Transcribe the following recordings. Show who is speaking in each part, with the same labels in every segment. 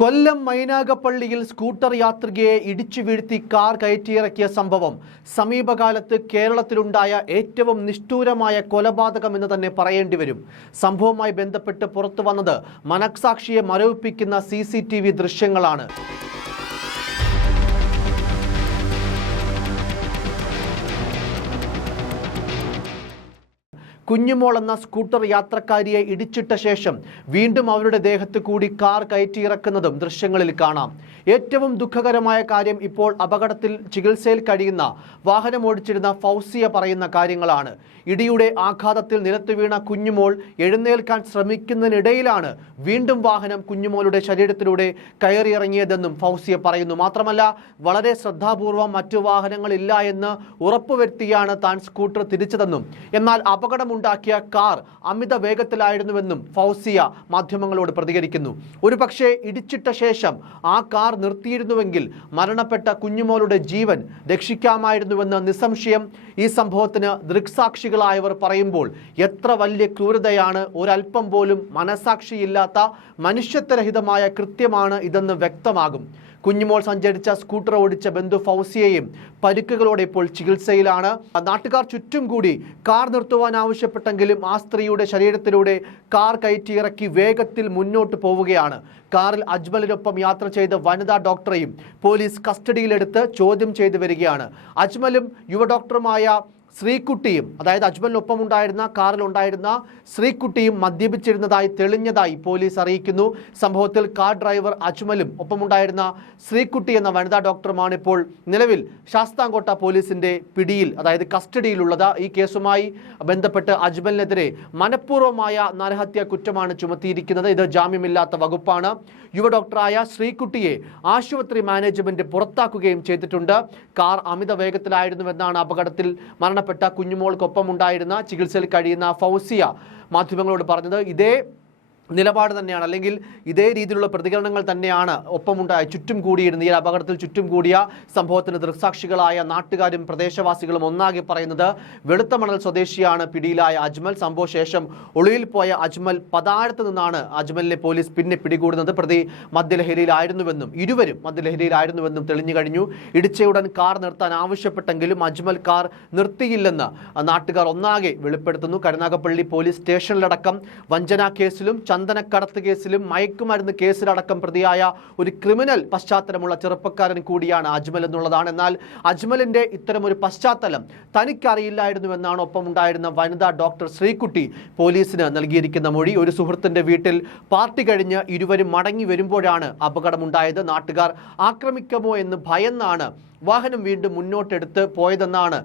Speaker 1: കൊല്ലം മൈനാഗപ്പള്ളിയിൽ scooter യാത്രികയെ ഇടിച്ചു വീഴ്ത്തി car കയറ്റിയിറക്കിയ സംഭവം സമീപകാലത്ത് കേരളത്തിലുണ്ടായ ഏറ്റവും നിഷ്ഠൂരമായ കൊലപാതകം എന്ന് തന്നെ പറയേണ്ടി വരും. സംഭവവുമായി ബന്ധപ്പെട്ട് പുറത്തു വന്നത് മനസാക്ഷിയെ മരവിപ്പിക്കുന്ന സി ദൃശ്യങ്ങളാണ്. കുഞ്ഞുമോൾ എന്ന സ്കൂട്ടർ യാത്രക്കാരിയെ ഇടിച്ചിട്ട ശേഷം വീണ്ടും അവരുടെ ദേഹത്ത് കൂടി കാർ കയറ്റിയിറക്കുന്നതും ദൃശ്യങ്ങളിൽ കാണാം. ഏറ്റവും ദുഃഖകരമായ കാര്യം ഇപ്പോൾ അപകടത്തിൽ ചികിത്സയിൽ കഴിയുന്ന വാഹനമോടിച്ചിരുന്ന ഫൗസിയ പറയുന്ന കാര്യങ്ങളാണ്. ഇടിയുടെ ആഘാതത്തിൽ നിലത്ത് വീണ കുഞ്ഞുമോൾ എഴുന്നേൽക്കാൻ ശ്രമിക്കുന്നതിനിടയിലാണ് വീണ്ടും വാഹനം കുഞ്ഞുമോളുടെ ശരീരത്തിലൂടെ കയറിയിറങ്ങിയതെന്നും ഫൗസിയ പറയുന്നു. മാത്രമല്ല വളരെ ശ്രദ്ധാപൂർവം മറ്റു വാഹനങ്ങളില്ല എന്ന് ഉറപ്പുവരുത്തിയാണ് താൻ സ്കൂട്ടർ തിരിച്ചതെന്നും. എന്നാൽ അപകടമുണ്ടാക്കിയ കാർ അമിത വേഗത്തിലായിരുന്നുവെന്നും ഫൗസിയ മാധ്യമങ്ങളോട് പ്രതികരിക്കുന്നു. ഒരുപക്ഷെ ഇടിച്ചിട്ട ശേഷം ആ കാർ നിർത്തിയിരുന്നുവെങ്കിൽ മരണപ്പെട്ട കുഞ്ഞുമോളുടെ ജീവൻ രക്ഷിക്കാമായിരുന്നുവെന്ന് നിസ്സംശയം ഈ സംഭവത്തിന് ദൃക്സാക്ഷികളായവർ പറയുമ്പോൾ എത്ര വലിയ ക്രൂരതയാണ് ഒരൽപ്പം പോലും മനസാക്ഷിയില്ലാത്ത മനുഷ്യത്വരഹിതമായ കൃത്യമാണ് ഇതെന്ന് വ്യക്തമാകും. കുഞ്ഞുമോൾ സഞ്ചരിച്ച സ്കൂട്ടർ ഓടിച്ച ബന്ധു ഫൗസിയയും പരിക്കുകളോടെ ഇപ്പോൾ ചികിത്സയിലാണ്. നാട്ടുകാർ ചുറ്റും കൂടി കാർ നിർത്തുവാൻ ആവശ്യപ്പെട്ടെങ്കിലും ആ സ്ത്രീയുടെ ശരീരത്തിലൂടെ കാർ കയറ്റിയിറക്കി വേഗത്തിൽ മുന്നോട്ട് പോവുകയാണ്. കാറിൽ അജ്മലിനൊപ്പം യാത്ര ചെയ്ത വനിതാ ഡോക്ടറെയും പോലീസ് കസ്റ്റഡിയിലെടുത്ത് ചോദ്യം ചെയ്തു വരികയാണ്. അജ്മലും യുവ ഡോക്ടറുമായ ശ്രീകുട്ടിയും അതായത് അജ്മലിനൊപ്പം ഉണ്ടായിരുന്ന കാറിലുണ്ടായിരുന്ന ശ്രീകുട്ടിയും മദ്യപിച്ചിരുന്നതായി തെളിഞ്ഞതായി പോലീസ് അറിയിക്കുന്നു. സംഭവത്തിൽ കാർ ഡ്രൈവർ അജ്മലും ഒപ്പമുണ്ടായിരുന്ന ശ്രീകുട്ടി എന്ന വനിതാ ഡോക്ടറുമാണ് ഇപ്പോൾ നിലവിൽ ശാസ്താംകോട്ട പോലീസിന്റെ പിടിയിൽ അതായത് കസ്റ്റഡിയിലുള്ളത്. ഈ കേസുമായി ബന്ധപ്പെട്ട് അജ്മലിനെതിരെ മനഃപൂർവമായ നരഹത്യ കുറ്റമാണ് ചുമത്തിയിരിക്കുന്നത്. ഇത് ജാമ്യമില്ലാത്ത വകുപ്പാണ്. യുവ ഡോക്ടറായ ശ്രീകുട്ടിയെ ആശുപത്രി മാനേജ്മെന്റ് പുറത്താക്കുകയും ചെയ്തിട്ടുണ്ട്. കാർ അമിത വേഗത്തിലായിരുന്നുവെന്നാണ് അപകടത്തിൽ മരണപ്പെട്ട കുഞ്ഞുമോൾക്കൊപ്പം ഉണ്ടായിരുന്ന ചികിത്സയിൽ കഴിയുന്ന ഫൗസിയ മാധ്യമങ്ങളോട് പറഞ്ഞത് ഇതേ നിലപാട് തന്നെയാണ്. അല്ലെങ്കിൽ ഇതേ രീതിയിലുള്ള പ്രതികരണങ്ങൾ തന്നെയാണ് ഒപ്പമുണ്ടായ ചുറ്റും കൂടിയിരുന്ന ഈ അപകടത്തിൽ ചുറ്റും കൂടിയ സംഭവത്തിന് ദൃക്സാക്ഷികളായ നാട്ടുകാരും പ്രദേശവാസികളും ഒന്നാകെ പറയുന്നത് വെളുത്ത മണൽ സ്വദേശിയാണ് പിടിയിലായ അജ്മൽ. സംഭവശേഷം ഒളിയിൽ പോയ അജ്മൽ പതാഴത്ത് നിന്നാണ് അജ്മലിനെ പോലീസ് പിന്നെ പിടികൂടുന്നത്. പ്രതി മദ്യലഹരിയിലായിരുന്നുവെന്നും ഇരുവരും മദ്യലഹരിയിലായിരുന്നുവെന്നും തെളിഞ്ഞു കഴിഞ്ഞു. ഇടിച്ചയുടൻ കാർ നിർത്താൻ ആവശ്യപ്പെട്ടെങ്കിലും അജ്മൽ കാർ നിർത്തിയില്ലെന്ന് നാട്ടുകാർ ഒന്നാകെ വെളിപ്പെടുത്തുന്നു. കരുനാഗപ്പള്ളി പോലീസ് സ്റ്റേഷനിലടക്കം വഞ്ചനാ കേസിലും ചന്ദനക്കടത്ത് കേസിലും മയക്കുമരുന്ന് കേസിലടക്കം പ്രതിയായ ഒരു ക്രിമിനൽ പശ്ചാത്തലമുള്ള ചെറുപ്പക്കാരൻ കൂടിയാണ് അജ്മൽ എന്നുള്ളതാണ്. എന്നാൽ അജ്മലിന്റെ ഇത്തരമൊരു പശ്ചാത്തലം തനിക്കറിയില്ലായിരുന്നുവെന്നാണ് ഒപ്പം ഉണ്ടായിരുന്ന വനിതാ ഡോക്ടർ ശ്രീകുട്ടി പോലീസിന് നൽകിയിരിക്കുന്ന മൊഴി. ഒരു സുഹൃത്തിന്റെ വീട്ടിൽ പാർട്ടി കഴിഞ്ഞ് ഇരുവരും മടങ്ങി വരുമ്പോഴാണ് അപകടമുണ്ടായത്. നാട്ടുകാർ ആക്രമിക്കുമോ എന്ന് ഭയന്നാണ് വാഹനം വീണ്ടും മുന്നോട്ടെടുത്ത് പോയതെന്നാണ്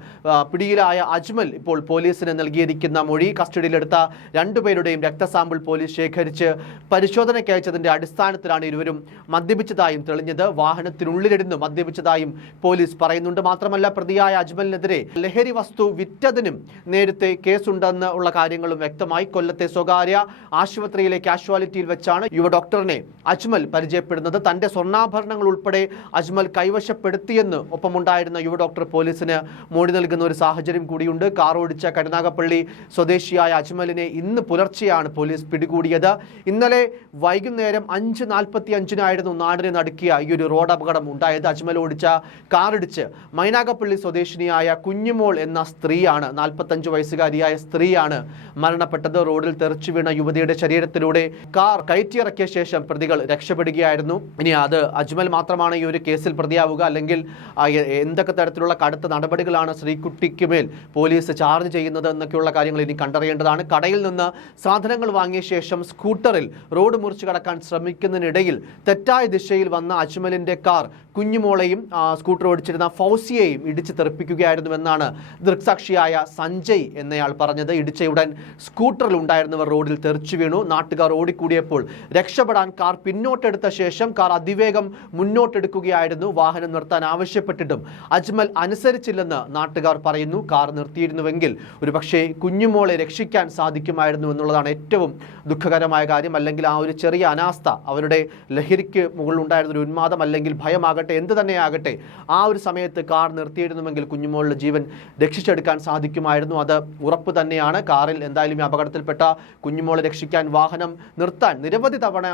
Speaker 1: പിടിയിലായ അജ്മൽ ഇപ്പോൾ പോലീസിന് നൽകിയിരിക്കുന്ന മൊഴി. കസ്റ്റഡിയിലെടുത്ത രണ്ടുപേരുടെയും രക്തസാമ്പിൾ പോലീസ് ശേഖരിച്ച് പരിശോധനയ്ക്ക് അയച്ചതിന്റെ അടിസ്ഥാനത്തിലാണ് ഇരുവരും മദ്യപിച്ചതായും തെളിഞ്ഞത്. വാഹനത്തിനുള്ളിലിരുന്ന് മദ്യപിച്ചതായും പോലീസ് പറയുന്നുണ്ട്. മാത്രമല്ല പ്രതിയായ അജ്മലിനെതിരെ ലഹരി വസ്തു വിറ്റതിനും നേരത്തെ കേസുണ്ടെന്ന് ഉള്ള കാര്യങ്ങളും വ്യക്തമായി. കൊല്ലത്തെ സ്വകാര്യ ആശുപത്രിയിലെ കാഷ്വാലിറ്റിയിൽ വെച്ചാണ് യുവ ഡോക്ടറിനെ അജ്മൽ പരിചയപ്പെടുന്നത്. തന്റെ സ്വർണാഭരണങ്ങൾ ഉൾപ്പെടെ അജ്മൽ കൈവശപ്പെടുത്തിയെന്ന് ഒപ്പമുണ്ടായിരുന്ന യുവ ഡോക്ടർ പോലീസിന് മൊഴി നൽകുന്ന ഒരു സാഹചര്യം കൂടിയുണ്ട്. കാർ ഓടിച്ച കരുനാഗപ്പള്ളി സ്വദേശിയായ അജ്മലിനെ ഇന്ന് പുലർച്ചെയാണ് പോലീസ് പിടികൂടിയത്. ഇന്നലെ വൈകുന്നേരം അഞ്ച് നാൽപ്പത്തി അഞ്ചിനായിരുന്നു നാടിനെ നടക്കിയ ഈ ഒരു റോഡ് അപകടം ഉണ്ടായത്. അജ്മൽ ഓടിച്ച കാറിടിച്ച് മൈനാഗപ്പള്ളി സ്വദേശിനിയായ കുഞ്ഞുമോൾ എന്ന സ്ത്രീയാണ് നാൽപ്പത്തഞ്ച് വയസ്സുകാരിയായ സ്ത്രീയാണ് മരണപ്പെട്ടത്. റോഡിൽ തെറിച്ചു വീണ യുവതിയുടെ ശരീരത്തിലൂടെ കാർ കയറ്റിയിറക്കിയ ശേഷം പ്രതികൾ രക്ഷപ്പെടുകയായിരുന്നു. ഇനി അത് അജ്മൽ മാത്രമാണ് ഈ ഒരു കേസിൽ പ്രതിയാവുക അല്ലെങ്കിൽ എന്തൊക്കെ തരത്തിലുള്ള കടുത്ത നടപടികളാണ് ശ്രീകുട്ടിക്ക് മേൽ പോലീസ് ചാർജ് ചെയ്യുന്നത് എന്നൊക്കെയുള്ള കാര്യങ്ങൾ ഇനി കണ്ടറിയേണ്ടതാണ്. കടയിൽ നിന്ന് സാധനങ്ങൾ വാങ്ങിയ ശേഷം സ്കൂട്ടറിൽ റോഡ് മുറിച്ച് കടക്കാൻ ശ്രമിക്കുന്നതിനിടയിൽ തെറ്റായ ദിശയിൽ വന്ന അജ്മലിന്റെ കാർ കുഞ്ഞുമോളെയും സ്കൂട്ടർ ഓടിച്ചിരുന്ന ഫൗസിയെയും ഇടിച്ച് തെറിപ്പിക്കുകയായിരുന്നുവെന്നാണ് ദൃക്സാക്ഷിയായ സഞ്ജയ് എന്നയാൾ പറഞ്ഞത്. ഇടിച്ചയുടൻ സ്കൂട്ടറിൽ ഉണ്ടായിരുന്നവർ റോഡിൽ തെറിച്ചു വീണു. നാട്ടുകാർ ഓടിക്കൂടിയപ്പോൾ രക്ഷപ്പെടാൻ കാർ പിന്നോട്ടെടുത്ത ശേഷം കാർ അതിവേഗം മുന്നോട്ടെടുക്കുകയായിരുന്നു. വാഹനം നിർത്താൻ ആവശ്യപ്പെട്ടു. ആവശ്യപ്പെട്ടിട്ടും അജ്മൽ അനുസരിച്ചില്ലെന്ന് നാട്ടുകാർ പറയുന്നു. കാർ നിർത്തിയിരുന്നുവെങ്കിൽ ഒരുപക്ഷേ കുഞ്ഞുമോളെ രക്ഷിക്കാൻ സാധിക്കുമായിരുന്നു എന്നുള്ളതാണ് ഏറ്റവും ദുഃഖകരമായ കാര്യം. അല്ലെങ്കിൽ ആ ഒരു ചെറിയ അനാസ്ഥ അവരുടെ ലഹരിക്ക് മുകളിലുണ്ടായിരുന്ന ഒരു ഉന്മാദം അല്ലെങ്കിൽ ഭയമാകട്ടെ എന്ത് തന്നെയാകട്ടെ ആ ഒരു സമയത്ത് കാർ നിർത്തിയിരുന്നുവെങ്കിൽ കുഞ്ഞുമോളുടെ ജീവൻ രക്ഷിച്ചെടുക്കാൻ സാധിക്കുമായിരുന്നു. അത് ഉറപ്പ് തന്നെയാണ്. കാറിൽ എന്തായാലും ഈ അപകടത്തിൽപ്പെട്ട കുഞ്ഞുമോളെ രക്ഷിക്കാൻ വാഹനം നിർത്താൻ നിരവധി തവണ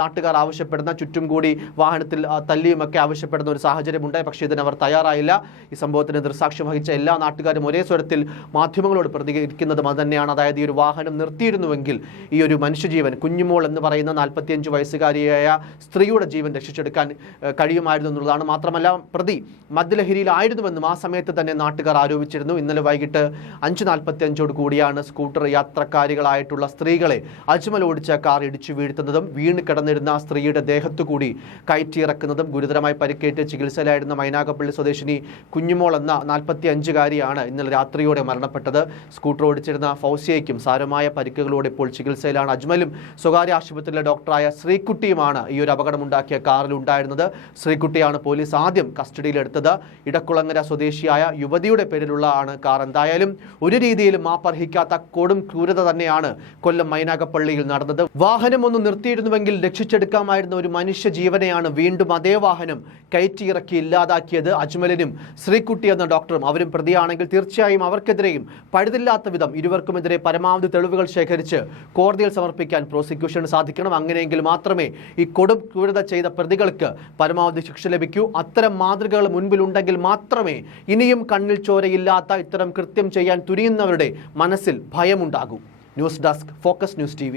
Speaker 1: നാട്ടുകാർ ആവശ്യപ്പെടുന്ന ചുറ്റും കൂടി വാഹനത്തിൽ തല്ലിയുമൊക്കെ ആവശ്യപ്പെടുന്ന ഒരു സാഹചര്യമുണ്ട് പക്ഷേ ഇതിന് അവർ തയ്യാറായില്ല. ഈ സംഭവത്തിന് ദൃസാക്ഷ്യം വഹിച്ച എല്ലാ നാട്ടുകാരും ഒരേ സ്വരത്തിൽ മാധ്യമങ്ങളോട് പ്രതികരിക്കുന്നതും അത് തന്നെയാണ് അതായത് ഈ ഒരു വാഹനം നിർത്തിയിരുന്നുവെങ്കിൽ ഈ ഒരു മനുഷ്യജീവൻ കുഞ്ഞുമോൾ എന്ന് പറയുന്ന നാൽപ്പത്തിയഞ്ച് വയസ്സുകാരിയായ സ്ത്രീയുടെ ജീവൻ രക്ഷിച്ചെടുക്കാൻ കഴിയുമായിരുന്നു എന്നുള്ളതാണ്. മാത്രമല്ല പ്രതി മദ്യലഹരിയിലായിരുന്നുവെന്നും ആ സമയത്ത് തന്നെ നാട്ടുകാർ ആരോപിച്ചിരുന്നു. ഇന്നലെ വൈകിട്ട് അഞ്ച് നാൽപ്പത്തി അഞ്ചോട് കൂടിയാണ് സ്കൂട്ടർ യാത്രക്കാരികളായിട്ടുള്ള സ്ത്രീകളെ അജ്മൽ ഓടിച്ച കാർ ഇടിച്ചു വീഴ്ത്തുന്നതും വീണ് കിടന്നിരുന്ന ആ സ്ത്രീയുടെ ദേഹത്തു കൂടി കയറ്റിയിറക്കുന്നതും ഗുരുതരമായി പരിക്കേറ്റ് ചികിത്സയിലായിരുന്ന മൈനാഗപ്പള്ളി സ്വദേശിനി കുഞ്ഞുമോൾ എന്ന നാൽപ്പത്തി അഞ്ചുകാരിയാണ് ഇന്നലെ രാത്രിയോടെ മരണപ്പെട്ടത്. സ്കൂട്ടർ ഓടിച്ചിരുന്ന ഫൗസിയയ്ക്കും സാരമായ പരിക്കുകളോടെ ഇപ്പോൾ ചികിത്സയിലാണ് അജ്മലും. സ്വകാര്യ ആശുപത്രിയിലെ ഡോക്ടറായ ശ്രീകുട്ടിയുമാണ് ഈ ഒരു അപകടമുണ്ടാക്കിയ കാറിൽ ഉണ്ടായിരുന്നത്. ശ്രീകുട്ടിയാണ് പോലീസ് ആദ്യം കസ്റ്റഡിയിലെടുത്തത്. ഇടക്കുളങ്ങര സ്വദേശിയായ യുവതിയുടെ പേരിലുള്ള ആണ് കാർ എന്തായാലും ഒരു രീതിയിലും മാപ്പർഹിക്കാത്ത കൊടും ക്രൂരത തന്നെയാണ് കൊല്ലം മൈനാകപ്പള്ളിയിൽ നടന്നത്. വാഹനം ഒന്ന് നിർത്തിയിരുന്നുവെങ്കിൽ രക്ഷിച്ചെടുക്കാമായിരുന്ന ഒരു മനുഷ്യ ജീവനെയാണ് വീണ്ടും അതേ വാഹനം കയറ്റിയിറക്കി ഇല്ലാതാക്കിയത്. അജ്മലിനും ശ്രീകുട്ടി എന്ന ഡോക്ടറും. അവരും പ്രതിയാണെങ്കിൽ തീർച്ചയായും അവർക്കെതിരെയും പഴുതില്ലാത്ത വിധം ഇരുവർക്കുമെതിരെ പരമാവധി തെളിവുകൾ ശേഖരിച്ച് കോടതിയിൽ സമർപ്പിക്കാൻ പ്രോസിക്യൂഷന് സാധിക്കണം. അങ്ങനെയെങ്കിൽ മാത്രമേ ഈ കൊടും ക്രൂരത ചെയ്ത പ്രതികൾക്ക് പരമാവധി ശിക്ഷ ലഭിക്കൂ. അത്തരം മാതൃകകൾ മുൻപിലുണ്ടെങ്കിൽ മാത്രമേ ഇനിയും കണ്ണിൽ ചോരയില്ലാത്ത ഇത്തരം കൃത്യം ചെയ്യാൻ തുനിയുന്നവരുടെ മനസ്സിൽ ഭയമുണ്ടാകൂ. News desk focus news T